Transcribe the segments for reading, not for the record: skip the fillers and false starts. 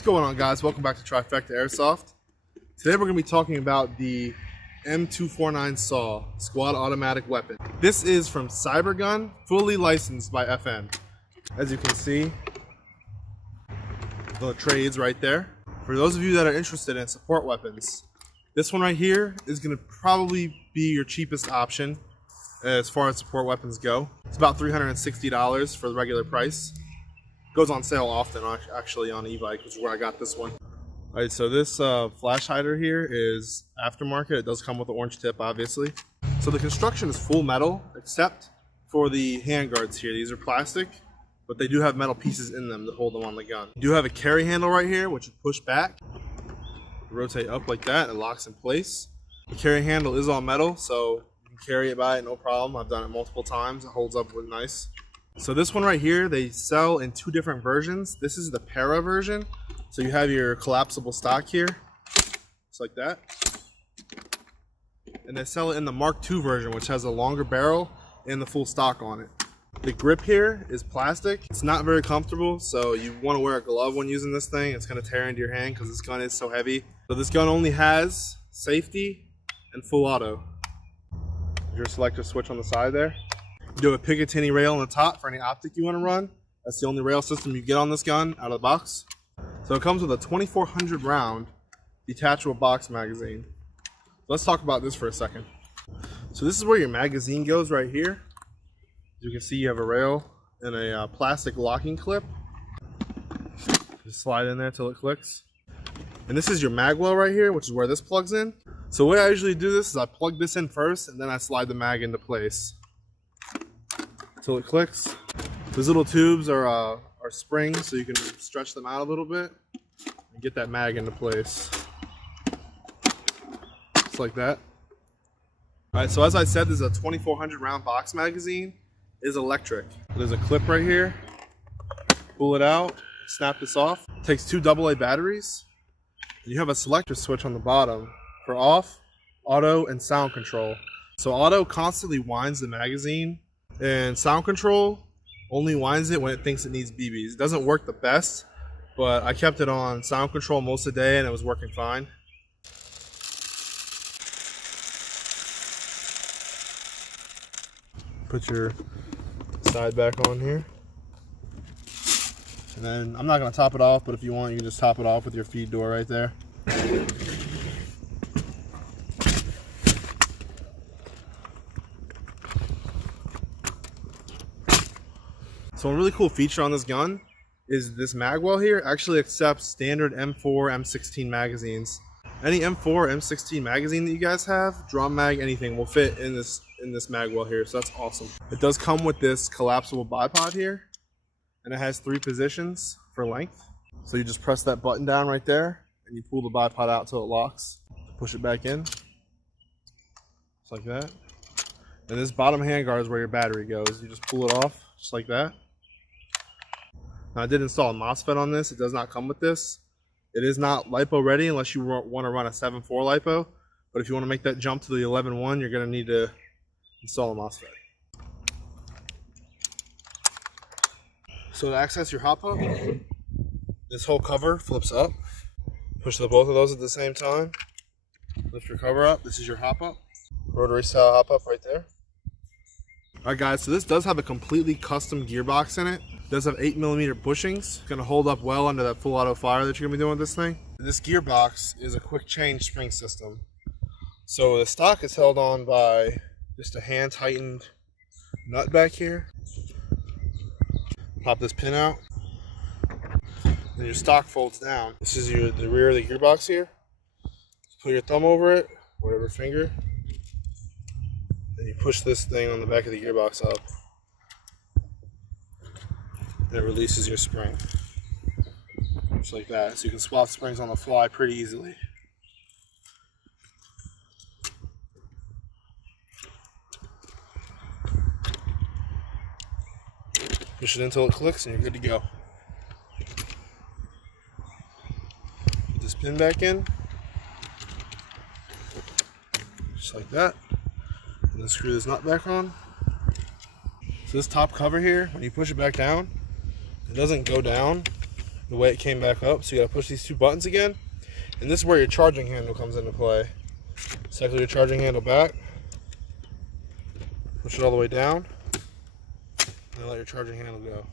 What's going on, guys? Welcome back to TriFecta Airsoft. Today we're going to be talking about the M249 SAW squad automatic weapon. This is from Cybergun, fully licensed by FN. As you can see, the trades right there. For those of you that are interested in support weapons, this one right here is going to probably be your cheapest option as far as support weapons go. It's about $360 for the regular price. Goes on sale often, actually, on e-bike, which is where I got this one. All right, so this flash hider here is aftermarket. It does come with an orange tip, obviously. So the construction is full metal, except for the handguards here. These are plastic, but they do have metal pieces in them to hold them on the gun. You do have a carry handle right here, which you push back, rotate up like that, and it locks in place. The carry handle is all metal, so you can carry it by it, no problem. I've done it multiple times. It holds up really nice. So this one right here, they sell in two different versions. This is the Para version. So you have your collapsible stock here, just like that. And they sell it in the Mark II version, which has a longer barrel and the full stock on it. The grip here is plastic. It's not very comfortable, so you want to wear a glove when using this thing. It's going to tear into your hand because this gun is so heavy. So this gun only has safety and full auto. Your selector switch on the side there. You do have a Picatinny rail on the top for any optic you want to run. That's the only rail system you get on this gun out of the box. So it comes with a 2400 round detachable box magazine. Let's talk about this for a second. So this is where your magazine goes right here. As you can see, you have a rail and a plastic locking clip. Just slide in there till it clicks. And this is your mag well right here, which is where this plugs in. So the way I usually do this is I plug this in first and then I slide the mag into place till it clicks. These little tubes are springs, so you can stretch them out a little bit and get that mag into place. Just like that. Alright, so as I said, this is a 2400 round box magazine. It is electric. There's a clip right here. Pull it out, snap this off. It takes two AA batteries. You have a selector switch on the bottom for off, auto, and sound control. So auto constantly winds the magazine, and sound control only winds it when it thinks it needs BBs. It doesn't work the best, but I kept it on sound control most of the day and it was working fine. Put your side back on here. And then I'm not going to top it off, but if you want, you can just top it off with your feed door right there. So a really cool feature on this gun is this mag well here actually accepts standard M4, M16 magazines. Any M4 or M16 magazine that you guys have, drum mag, anything will fit in this mag well here, so that's awesome. It does come with this collapsible bipod here, and it has 3 positions for length. So you just press that button down right there, and you pull the bipod out till it locks. Push it back in, just like that. And this bottom handguard is where your battery goes. You just pull it off, just like that. Now I did install a MOSFET on this. It does not come with this. It is not LiPo ready unless you want to run a 7.4 LiPo. But if you want to make that jump to the 11.1, you're going to need to install a MOSFET. So to access your hot pump, this whole cover flips up. Push both of those at the same time. Lift your cover up. This is your hot pump. Rotary style hot pump right there. Alright guys, so this does have a completely custom gearbox in it. It does have 8mm bushings. It's going to hold up well under that full auto fire that you're going to be doing with this thing. This gearbox is a quick change spring system. So the stock is held on by just a hand tightened nut back here. Pop this pin out. Then your stock folds down. This is the rear of the gearbox here. Put your thumb over it, whatever finger. Then you push this thing on the back of the gearbox up. And it releases your spring. Just like that. So you can swap springs on the fly pretty easily. Push it until it clicks and you're good to go. Put this pin back in. Just like that. And then screw this nut back on. So this top cover here, when you push it back down, it doesn't go down. the way it came back up. So you gotta push these two buttons again. And this is where your charging handle comes into play. Cycle your charging handle back. Push it all the way down. And let your charging handle go.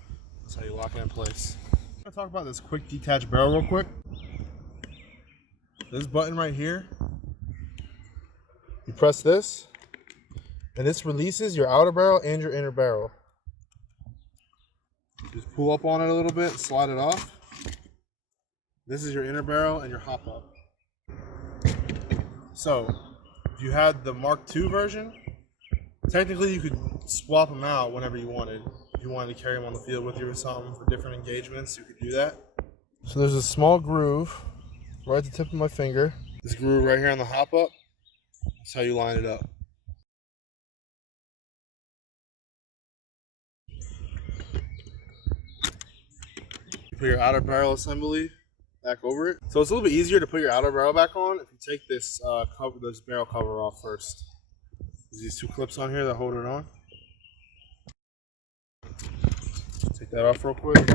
That's how you lock it in place. I'm gonna talk about this quick detach barrel real quick. This button right here, you press this, and this releases your outer barrel and your inner barrel. Just pull up on it a little bit, slide it off. This is your inner barrel and your hop up. So, if you had the Mark II version, technically you could swap them out whenever you wanted. If you wanted to carry them on the field with you or something for different engagements, you could do that. So there's a small groove right at the tip of my finger. This groove right here on the hop up, that's how you line it up. You put your outer barrel assembly back over it. So it's a little bit easier to put your outer barrel back on if you take this this barrel cover off first. There's these two clips on here that hold it on. Take that off real quick.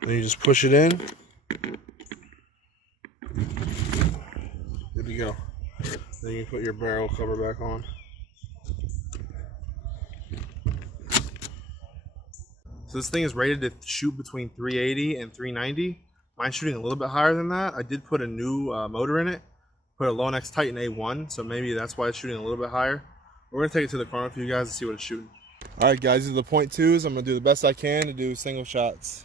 Then you just push it in. Good to go. Then you put your barrel cover back on. So this thing is rated to shoot between 380 and 390. Mine's shooting a little bit higher than that. I did put a new motor in it. Put a Lone-X Titan A1, so maybe that's why it's shooting a little bit higher. We're gonna take it to the corner for you guys and see what it's shooting. All right, guys, these are the .2s. I'm gonna do the best I can to do single shots.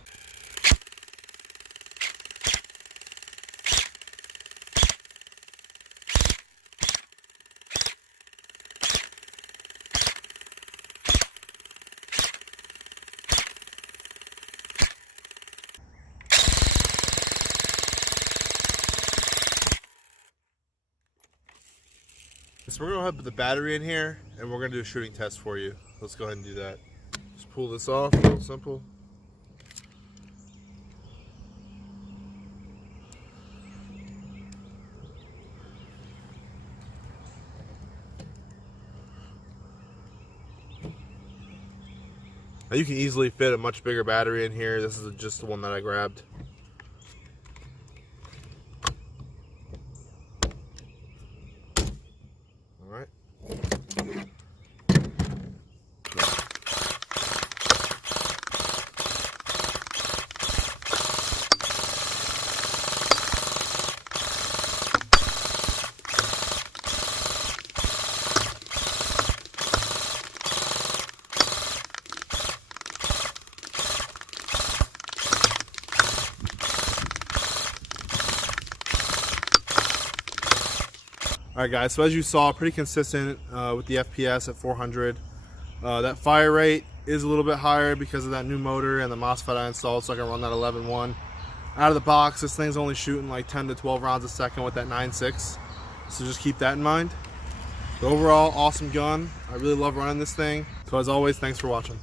So we're gonna put the battery in here and we're gonna do a shooting test for you. Let's go ahead and do that. Just pull this off, real simple. Now you can easily fit a much bigger battery in here. This is just the one that I grabbed. Alright guys, so as you saw, pretty consistent with the FPS at 400. That fire rate is a little bit higher because of that new motor and the MOSFET I installed, so I can run that 11.1. Out of the box, this thing's only shooting like 10 to 12 rounds a second with that 9.6. So just keep that in mind. But overall, awesome gun. I really love running this thing. So as always, thanks for watching.